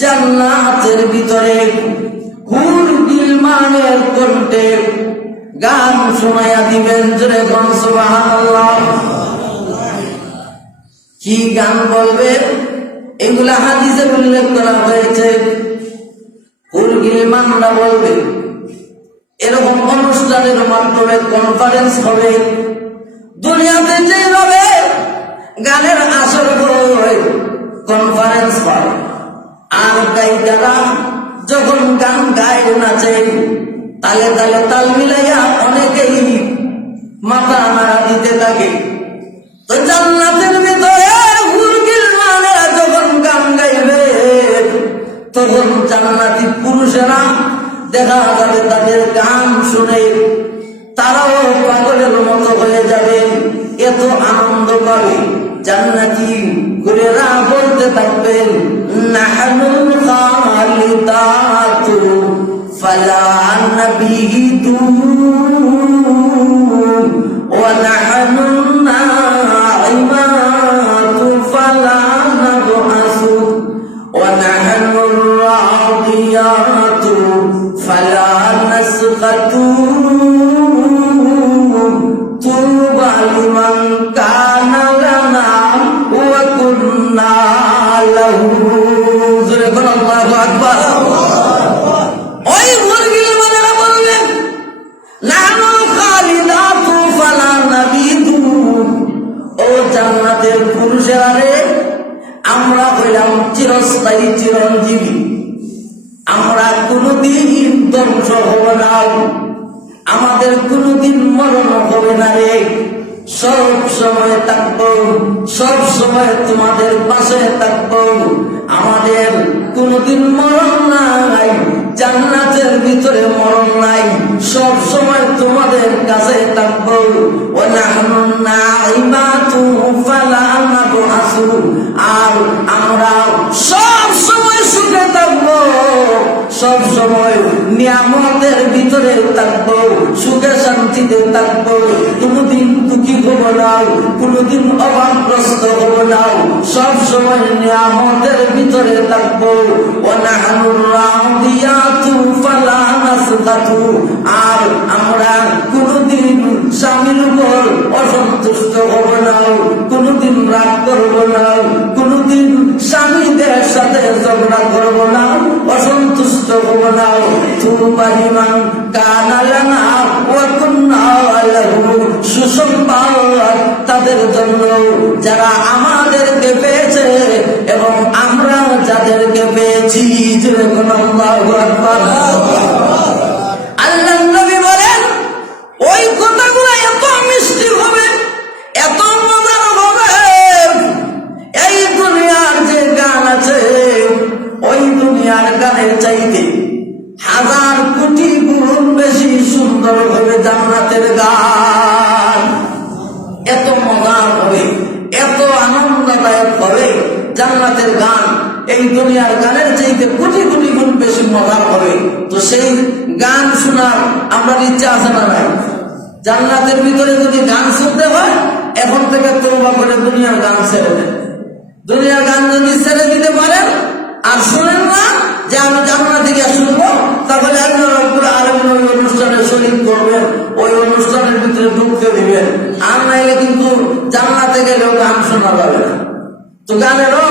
জান্নাতের ভিতরে হুর গিলমানের কণ্ঠে গান শোনায়া দিবেন। জোরে কোন সুবহানাল্লাহ। কি গান বলবে এগুলা হাদিসে উল্লেখ করা হয়েছে। হুর গিলমানরা বলবে, এরকম অনুষ্ঠানের মাধ্যমে কনফারেন্স হবে। দুনিয়াতে যেভাবে গানের আসর হয়, কনফারেন্স হয়, আর গায়িকারা যখন গান গায় নাচে, তালে তালে তাল মিলাইয়া অনেকেই মাথা নাড়া দিতে থাকে। তো জান্নাতের ভিতরে হুর গিলমানেরা যখন গান গাইবে, তখন জান্নাতি পুরুষেরা দেখা যাবে তাদের গান শুনে তারাও পাগলের মতো হয়ে যাবে, এত আনন্দ পাবে। জান্নাতি ঘুরেরা বলতে থাকবেন, নাহনুল খালিদাতু ফালা নাবিদু ওয়া নাহনুন নাইমাতু ফালা নাবআসু ওয়া নাহনুর রাদিয়াতু ফালা নাসখাতু তুবা লিমান কানা লানা ওয়া কুন্না লাহু। জোরে বল আল্লাহু আকবার। ওই মুরগিলমানেরা বলবেন, নাহনু খালিদাতু ফালা নাবিদু, ও জান্নাতের পুরুষেরা রে, আমরা হইলাম চিরস্থায়ী চিরঞ্জীবী, আমরা কোনদিন ধ্বংস হব না, আমাদের কোনদিন মরণ হবে না রে, সব সময় থাকবো, সব সময় তোমাদের পাশে থাকবো, আমাদের কোনদিন মরণ নাই, জান্নাতের ভিতরে মরণ নাই, সব সময় তোমাদের কাছে থাকবো। ওয়া নাহনু নাইমাতু ফালা নাবআসু, আর আমরা সব সময় সুখে থাকবো, সব সময় নিয়ামতের ভিতরে থাকবো, সুখে শান্তিতে থাকবো, কোনদিন দুঃখী হবো না, কোনদিন অভাবগ্রস্ত হবো না, সব সময় নিয়ামতের ভিতরে থাকবো। ওয়া নাহনুর রাদিয়াতু ফালা নাসখাতু, আর আমরা কোনদিন স্বামীর উপর অসন্তুষ্ট হব না, কোনদিন রাগ করব না, কোনদিন স্বামীদের সাথে ঝগড়া করব না, অসন্তুষ্ট হব না। তুবা লিমান কানা লানা ওয়া কুন্না লাহু, সুসংবাদ তাদের জন্য যারা আমাদেরকে পেয়েছে এবং আমরা যাদেরকে পেয়েছি। যেরকম আল্লাহু আকবার। আল্লাহ নবী বলেন, ওই কথাগুলো এত মিষ্টি হবে, এত মজার হবে, এই দুনিয়ার যে গান আছে, ওই দুনিয়ার গানের চাইতে 1000 কোটি গুণ বেশি সুন্দর হবে জান্নাতের গান। এত মজার হবে, এত আনন্দদায়ক হবে জান্নাতের গান, এই দুনিয়ার গানের চাইতে কোটি কোটি গুণ বেশি মজার হবে। তো সেই গান শোনার আমার ইচ্ছা আছে না নাই? জান্নাতের ভিতরে যদি গান শুনতে হয়, এখন থেকে তওবা করে দুনিয়ার গান ছেড়ে দেন। দুনিয়ার গান যদি ছেড়ে দিতে পারেন আর শুনেন না যে আমি জান্নাতে গিয়ে শুনবো, তাহলে আল্লাহ রাব্বুল আলামিন ওই অনুষ্ঠানে শরীক করবেন, ওই অনুষ্ঠানের ভিতরে ঢুকতে দিবেন। আর নাইলে কিন্তু জান্নাতে গেলেও গান শোনা যাবে না। তো গানেরও